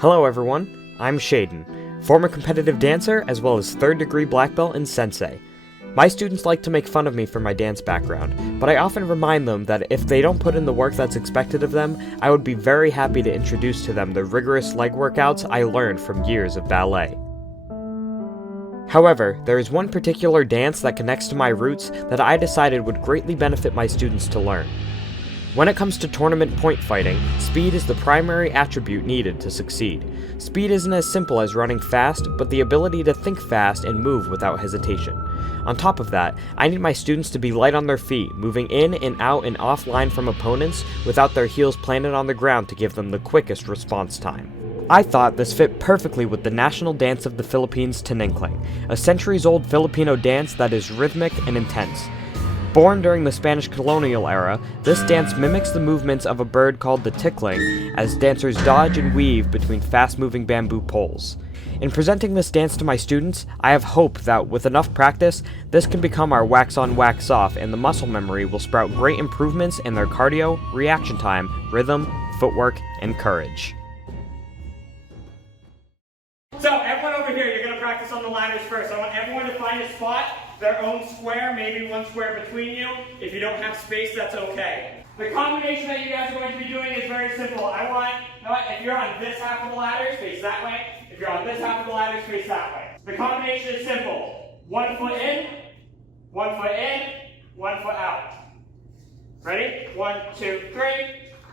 Hello everyone, I'm Shaden, former competitive dancer as well as 3rd degree black belt in Sensei. My students like to make fun of me for my dance background, but I often remind them that if they don't put in the work that's expected of them, I would be very happy to introduce to them the rigorous leg workouts I learned from years of ballet. However, there is one particular dance that connects to my roots that I decided would greatly benefit my students to learn. When it comes to tournament point fighting, speed is the primary attribute needed to succeed. Speed isn't as simple as running fast, but the ability to think fast and move without hesitation. On top of that, I need my students to be light on their feet, moving in and out and offline from opponents without their heels planted on the ground to give them the quickest response time. I thought this fit perfectly with the national dance of the Philippines, tinikling, a centuries-old Filipino dance that is rhythmic and intense. Born during the Spanish colonial era, this dance mimics the movements of a bird called the tinikling as dancers dodge and weave between fast-moving bamboo poles. In presenting this dance to my students, I have hope that with enough practice, this can become our wax-on, wax-off, and the muscle memory will sprout great improvements in their cardio, reaction time, rhythm, footwork, and courage. So everyone over here, you're going to practice on the ladders first. I want everyone to find a spot, their own square, maybe one square between you. If you don't have space, that's okay. The combination that you guys are going to be doing is very simple. If you're on this half of the ladders, face that way. If you're on this half of the ladders, face that way. The combination is simple. 1 foot in, 1 foot in, 1 foot out. Ready? 1, 2, 3.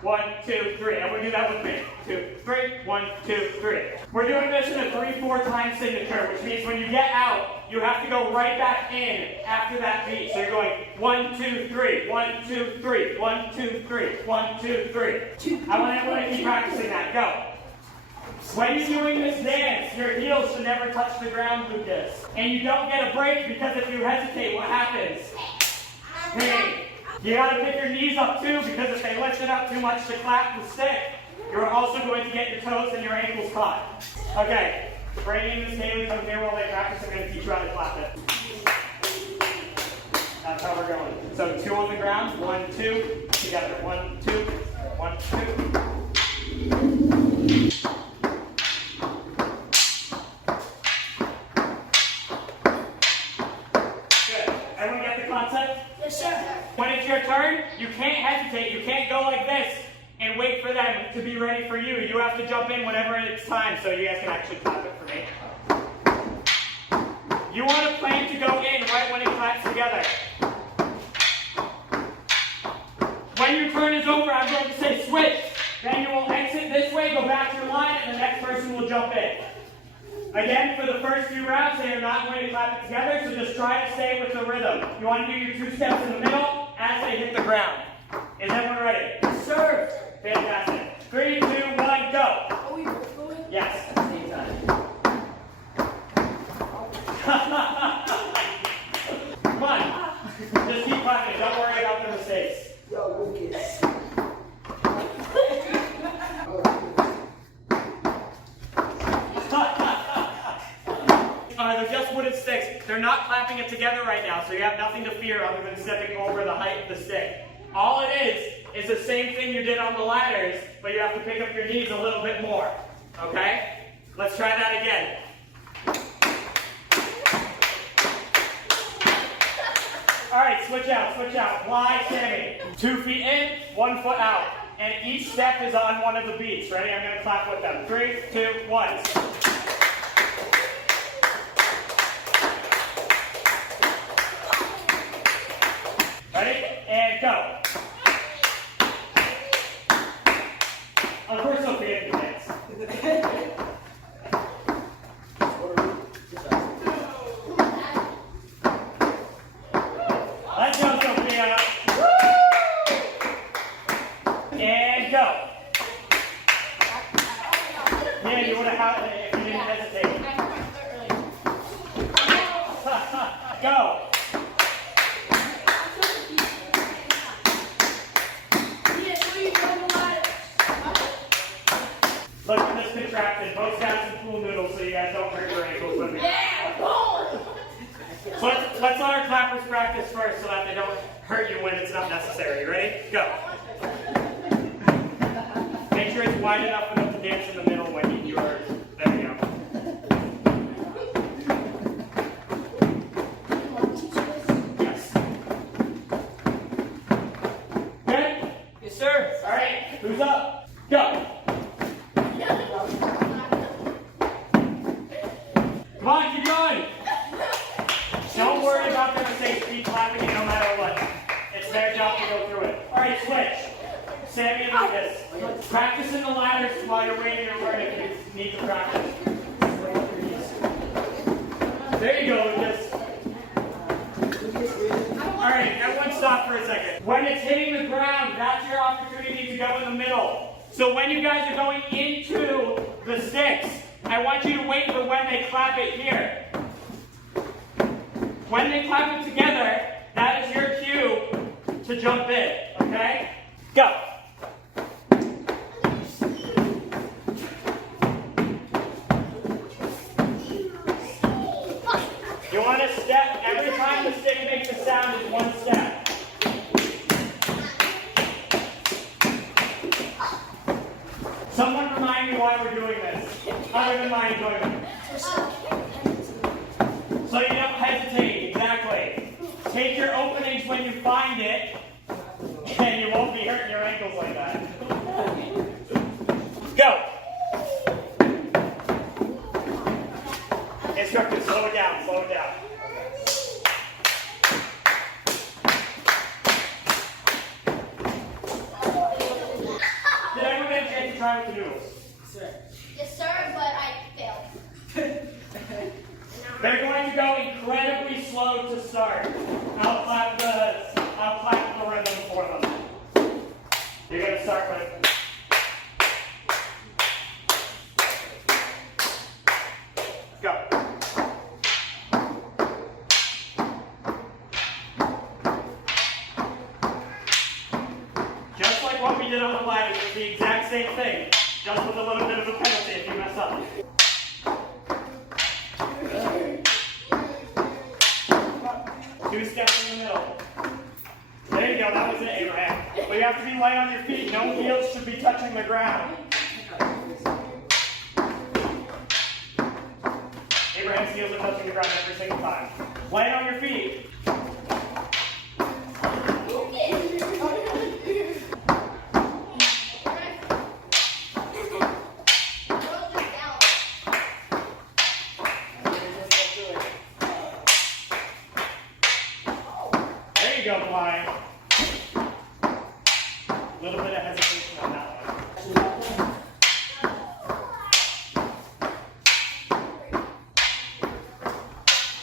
1, 2, 3. Everyone do that with me. 2, 3. 1, 2, 3. We're doing this in a 3-4 time signature, which means when you get out, you have to go right back in after that beat. So you're going 1, 2, 3. 1, 2, 3. 1, 2, 3. 1, 2, 3. I want everyone to keep practicing that. Go. When you're doing this dance, your heels should never touch the ground, Lucas. And you don't get a break because if you hesitate, what happens? Pain. You gotta pick your knees up too, because if they lift it up too much to clap the stick, you're also going to get your toes and your ankles caught. Okay, bringing the Staley from here while they practice, I'm gonna teach you how to clap it. That's how we're going. So 2 on the ground, 1, 2, together. 1, 2, 1, 2. Good. Everyone get the concept? Yes, sir. When it's your turn, you can't hesitate. You can't go like this and wait for them to be ready for you. You have to jump in whenever it's time, so you guys can actually clap it for me. You want to plan to go in right when it claps together. When your turn is over, I'm going to say switch. Then you will exit this way, go back to your line, and the next person will jump in. Again, for the first few rounds, they are not going to clap it together, so just try to stay with the rhythm. You want to do your 2 steps in the middle as they hit the ground. Is everyone ready? Serve. Fantastic. 3, 2, 1, go. Are we both going? Yes, at the same time. Come on. Just keep clapping. Don't worry about the mistakes. Yo, Lucas. They're just wooden sticks. They're not clapping it together right now, so you have nothing to fear other than stepping over the height of the stick. All it is the same thing you did on the ladders, but you have to pick up your knees a little bit more. Okay? Let's try that again. Alright, switch out, switch out. Fly, Sammy. 2 feet in, 1 foot out. And each step is on one of the beats. Ready? I'm going to clap with them. 3, 2, 1. Ready? And go. Of course, Sophia can dance. Let's go, Sophia. And go. Yeah, you would have had it if you didn't hesitate. Go. Look at this contraption. Both have some pool noodles so you guys don't hurt your ankles with me. Yeah, So let's let our clappers practice first so that they don't hurt you when it's not necessary. Ready? Go. Make sure it's wide enough for them to dance in the middle when you Practicing the ladders while you're waiting your turn if you need to practice. There you go, just. Alright, everyone stop for a second. When it's hitting the ground, that's your opportunity to go in the middle. So when you guys are going into the sticks, I want you to wait for when they clap it here. When they clap it together, that is your cue to jump in, okay? Go. You want to step, every time the stick makes a sound is one step. Someone remind me why we're doing this, other than my enjoyment. So you don't hesitate, exactly. Take your openings when you find it, and you won't be hurting your ankles like that. Go! Instructor, slow it down, slow it down. Did everyone get a chance to try with the noodles? Yes, sir, but I failed. They're going to go incredibly slow to start. I'll clap the rhythm for them. You're going to start with. Go. Just like what we did on the ladder, it's the exact same thing, just with a little bit of a penalty if you mess up. 2 steps in the middle. There you go, that was it, Abraham. But you have to be light on your feet. No heels should be touching the ground. Abraham's heels are touching the ground every single time. Light on your feet. There you go, Blind. A little bit of hesitation on that one.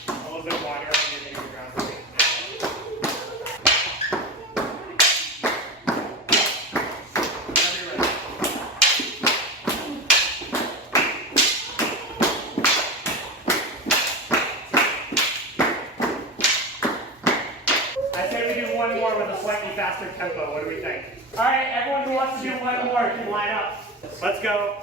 A little bit wider on your hitting the ground. I say we do one more with a slightly faster tempo. What do we think? All right, everyone who wants to do one more can line up. Let's go.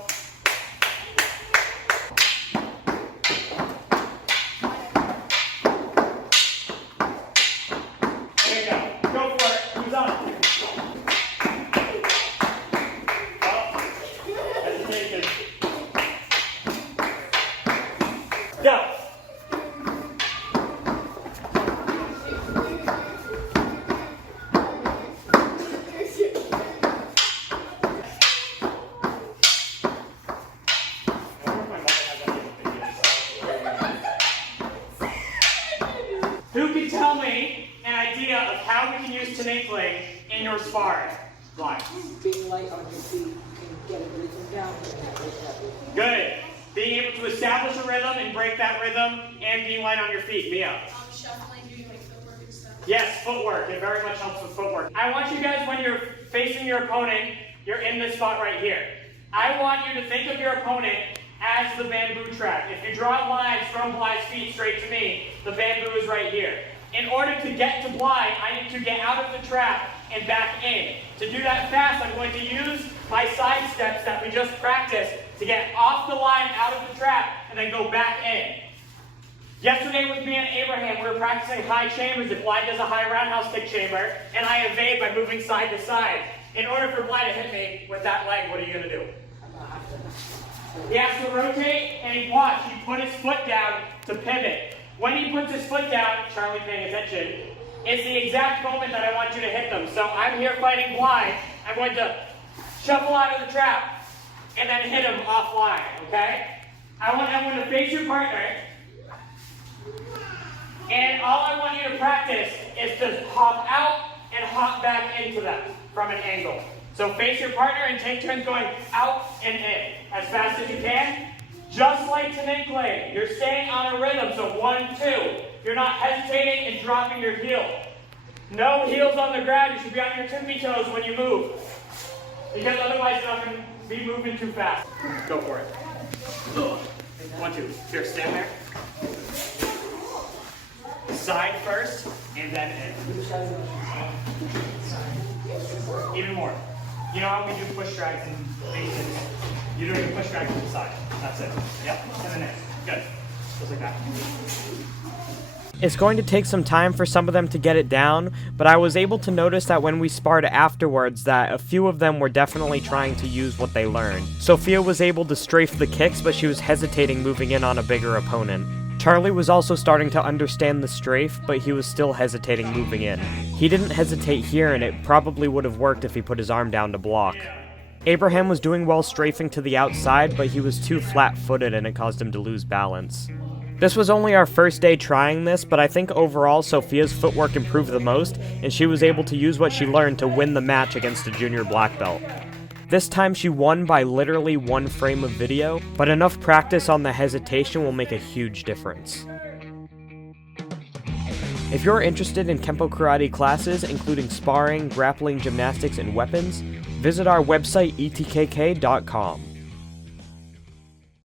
There you go. Go for it. Who's on? Oh, hesitation. Go. Who can tell me an idea of how we can use tinikling in your sparring line? Being light on your feet, you can get a rhythm down and break that rhythm. Good. Being able to establish a rhythm and break that rhythm and being light on your feet. Mia. Shuffling, doing like footwork and stuff. Yes, footwork. It very much helps with footwork. I want you guys, when you're facing your opponent, you're in this spot right here. I want you to think of your opponent as the bamboo trap. If you draw lines from Bly's feet straight to me, the bamboo is right here. In order to get to Bly, I need to get out of the trap and back in. To do that fast, I'm going to use my side steps that we just practiced to get off the line, out of the trap, and then go back in. Yesterday with me and Abraham, we were practicing high chambers. If Bly does a high roundhouse kick chamber, and I evade by moving side to side. In order for Bly to hit me with that leg, what are you going to do? He has to rotate, and he watch. He put his foot down to pivot. When he puts his foot down, Charlie paying attention, it's the exact moment that I want you to hit them. So I'm here fighting Bly. I'm going to shuffle out of the trap, and then hit him offline, okay? I want everyone to face your partner, and all I want you to practice is to hop out and hop back into them from an angle. So face your partner and take turns going out and in as fast as you can. Just like tinikling, you're staying on a rhythm, so 1, 2. You're not hesitating and dropping your heel. No heels on the ground, you should be on your tippy toes when you move. Because otherwise you're not going to be moving too fast. Go for it. 1, 2. Here, stand there. Side first, and then in. Even more. You know how we do push drags and bases? You're doing a push drag to the side. That's it. Yep. And then in. Good. Just like that. It's going to take some time for some of them to get it down, but I was able to notice that when we sparred afterwards that a few of them were definitely trying to use what they learned. Sophia was able to strafe the kicks, but she was hesitating moving in on a bigger opponent. Charlie was also starting to understand the strafe, but he was still hesitating moving in. He didn't hesitate here, and it probably would have worked if he put his arm down to block. Abraham was doing well strafing to the outside, but he was too flat-footed and it caused him to lose balance. This was only our first day trying this, but I think overall Sophia's footwork improved the most, and she was able to use what she learned to win the match against a junior black belt. This time she won by literally 1 frame of video, but enough practice on the hesitation will make a huge difference. If you're interested in Kenpo karate classes, including sparring, grappling, gymnastics, and weapons, visit our website etkk.com.